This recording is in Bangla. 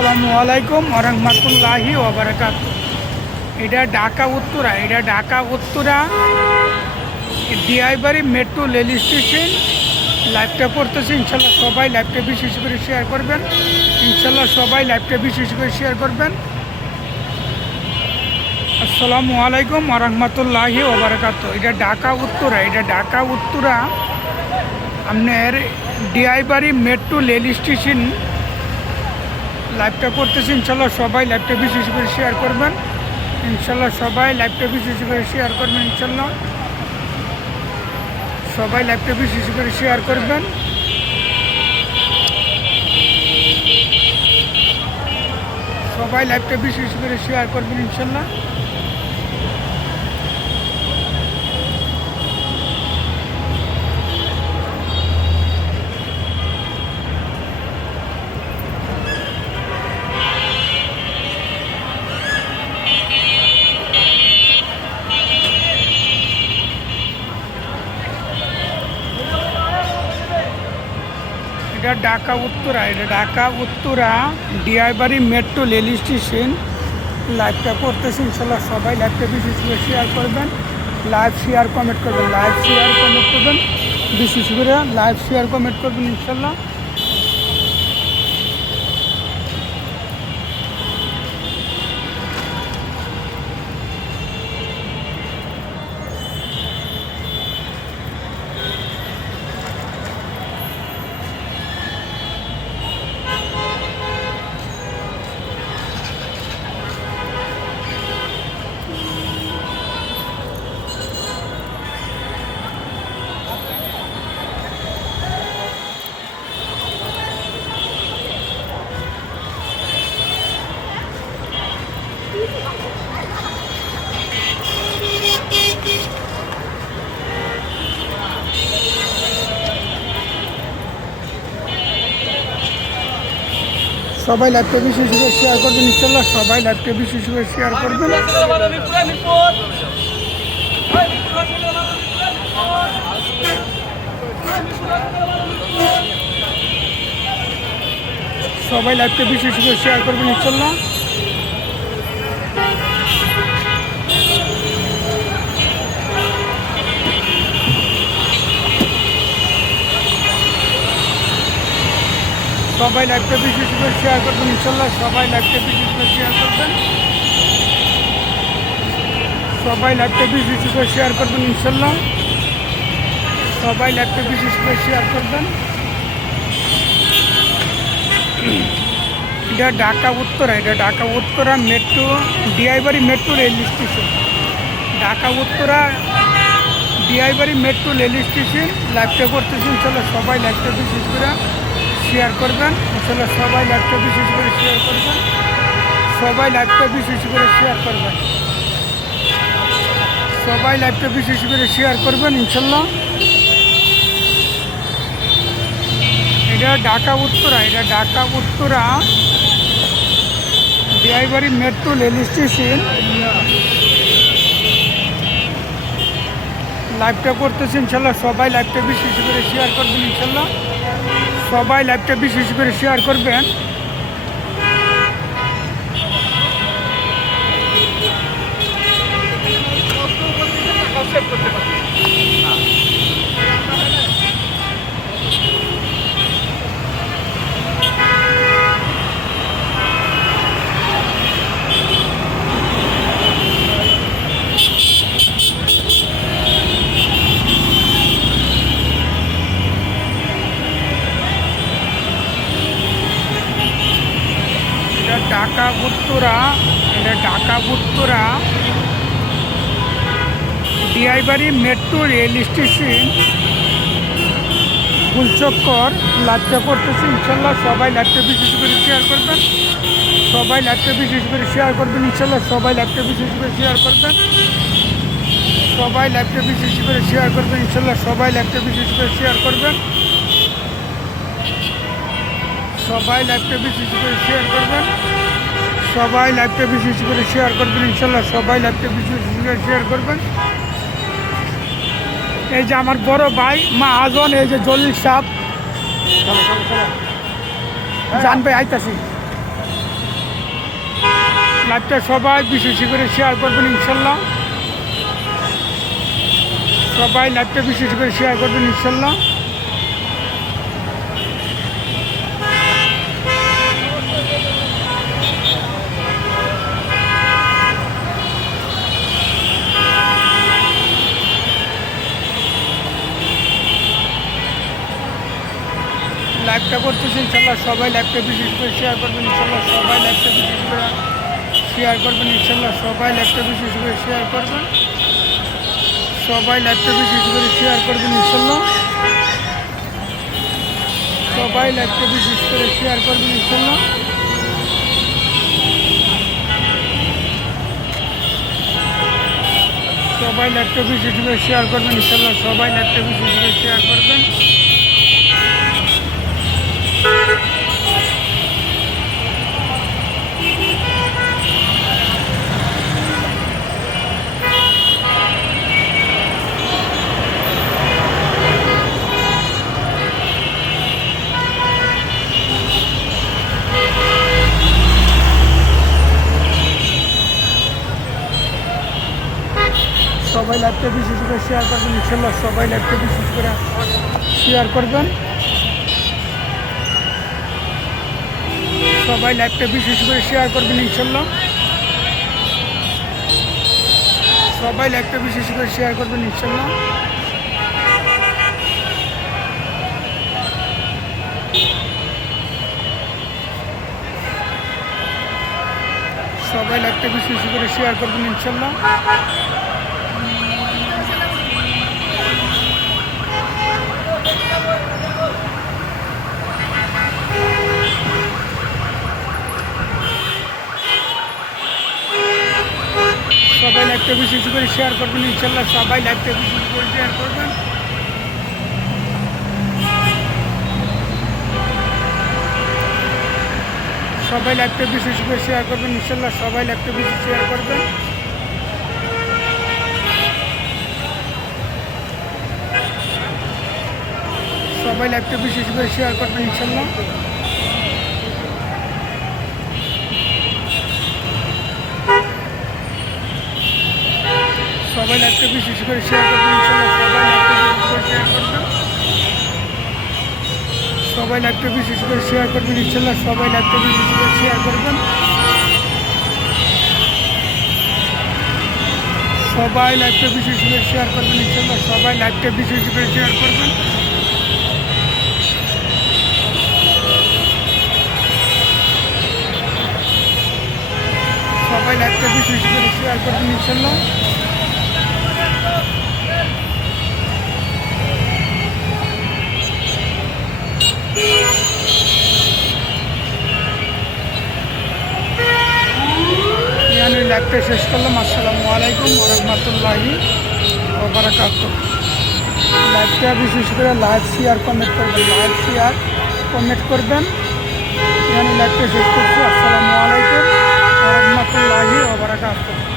আসসালামু আলাইকুম ওরহমতুল্লাহি ওবারাকাতু। এটা Dhaka Uttara Diabari metro rail station. লাইভটা করতেছে, ইনশাল্লাহ সবাই লাইভটা বিশেষ করে শেয়ার করবেন। আসসালামু আলাইকুম ওরহমতুল্লাহি ওবারাকাতু। এটা ঢাকা উত্তরা আপনার ডিআইবাড়ি মেট্রো রেল স্টেশন। লাইভটা করতেছি, ইনশাল্লাহ সবাই লাইভটা বিশেষ করে শেয়ার করবেন। ইনশাল্লাহ সবাই লাইভটা বিশেষ করে শেয়ার করবেন। সবাই লাইভটা বিশেষ করে শেয়ার করবেন। ইনশাল্লাহ এটা Dhaka Uttara Diabari metro rail station. লাইভটা করতেছি, ইনশাল্লাহ সবাই লাইভটা বিশেষ করে শেয়ার করবেন। লাইভ শেয়ার কমেন্ট করবেন বিশেষ করে লাইভ শেয়ার কমেন্ট করবেন ইনশাল্লাহ। সবাই লাইভটা বিশেষ করে শেয়ার করবেন ইনশাল্লাহ। সবাই লাইভটা বিশেষ করে শেয়ার করবেন। ইনশাল্লাহ সবাই লাইভটা বিশেষ করে শেয়ার করবেন ইনশাল্লাহ। সবাই লাইভটা বিশেষ করে শেয়ার করবেন। ইনশাল্লাহ সবাই লাইভটা বিশেষ করে শেয়ার করবেন। এটা Dhaka Uttara metro Diabari metro rail station. লাইভটা করতেছি, ইনশাল্লাহ সবাই লাইভটা বিশেষ করে শেয়ার করবেন। সবাই লাইভটা বিশেষ করে শেয়ার করবেন। ইনশাল্লাহ এটা Dhaka Uttara Diabari metro rail station. লাইভটা করতেছে, ইনশাল্লাহ সবাই লাইভটা বিশেষ করে শেয়ার করবেন। Dhaka Uttara Diabari metro rail station ফুলচক্কর। লাইভটা করতেছি, ইনশাল্লাহ সবাই লাইভটা বিশেষ করে শেয়ার করবেন। ইনশাল্লাহ সবাই লাইভটা বিশেষ করে শেয়ার করবেন। ইনশাল্লাহ সবাই লাইভটা বিশেষ করে শেয়ার করবেন। ইনশাল্লাহ সবাই লাইভটা বিশেষ করে শেয়ার করবেন। এই যে আমার বড় ভাই মহাজন, এই যে জলিল সাহেব, জান ভাই আইতাছি। লাইভটা সবাই বেশি বেশি করে শেয়ার করবেন ইনশাল্লাহ। সবাই লাইভটা বেশি বেশি করে শেয়ার করবেন ইনশাল্লাহ। লাইভটা করতেছি ইনশাল্লাহ, সবাই লাইভটা বিশেষ করে শেয়ার করবেন ইনশাল্লাহ। সবাই লাইভটা বিশেষ করে শেয়ার করবেন ইনশাল্লাহ। সবাই লাইভটা বিশেষ করে শেয়ার করবেন। সবাই লাইভটা বিশেষ করে শেয়ার করবেন ইনশাল্লাহ। সবাই লাইভটা বিশেষ করে শেয়ার করবেন ইনশাল্লাহ। সবাই লাইভটা বিশেষ করে শেয়ার করবেন ইনশাল্লাহ। সবাই লাইভটা বিশেষ করে শেয়ার করবেন। সবাই লাইভটা বিশেষ করে শেয়ার করবেন ইনশাল্লাহ। সবাই লাইভটা বিশেষ করে শেয়ার করবেন। সবাই লাইভটা বিশেষ করে শেয়ার করবেন ইনশাল্লাহ। সবাই লাইভটা বিশেষ করে শেয়ার করবেন ইনশাল্লাহ। সবাই লাইভটা বিশেষ করে শেয়ার করবেন ইনশাল্লাহ। সবাই লাইভটা বিশেষ করে শেয়ার করবেন ইনশাল্লাহ। সবাই লাইভটা বিশেষ করে শেয়ার করবেন। সবাই লাইভটা বিশেষ করে শেয়ার করবেন ইনশাল্লাহ। সবাই লাইভটা বিশেষ শেয়ার করবেন। সবাই লাইভটা বিশেষ করে শেয়ার করবেন ইনশাল্লাহ। সবাই লাইভটা বিশেষ করে শেয়ার করবেন ইনশাল্লাহ। সবাই লাইভটা বিশেষ করে শেয়ার করবেন। সবাই লাইভটা বিশেষ করে শেয়ার করবেন ইনশাল্লাহ। সবাই লাইভটা বিশেষ করে শেয়ার করবেন। সবাই লাইভটা বিশেষ করে শেয়ার করবেন ইনশাল্লাহ। সবাই লাইভটা বিশেষ করে শেয়ার করবেন। সবাই লাইভটা বিশেষ করে শেয়ার করবেন ইনশাল্লাহ। লাইভটা শেষ করলাম। আসসালামু আলাইকুম ওয়া রাহমাতুল্লাহি ওয়া বারাকাতুহু। লাইভটা বিশেষ করে লাইভ শেয়ার কমেন্ট করবেন। লাইভ শেয়ার কমেন্ট করবেন। লাইভটা শেষ করছি। আসসালামু আলাইকুম ওয়া রাহমাতুল্লাহি ওয়া বারাকাতুহু।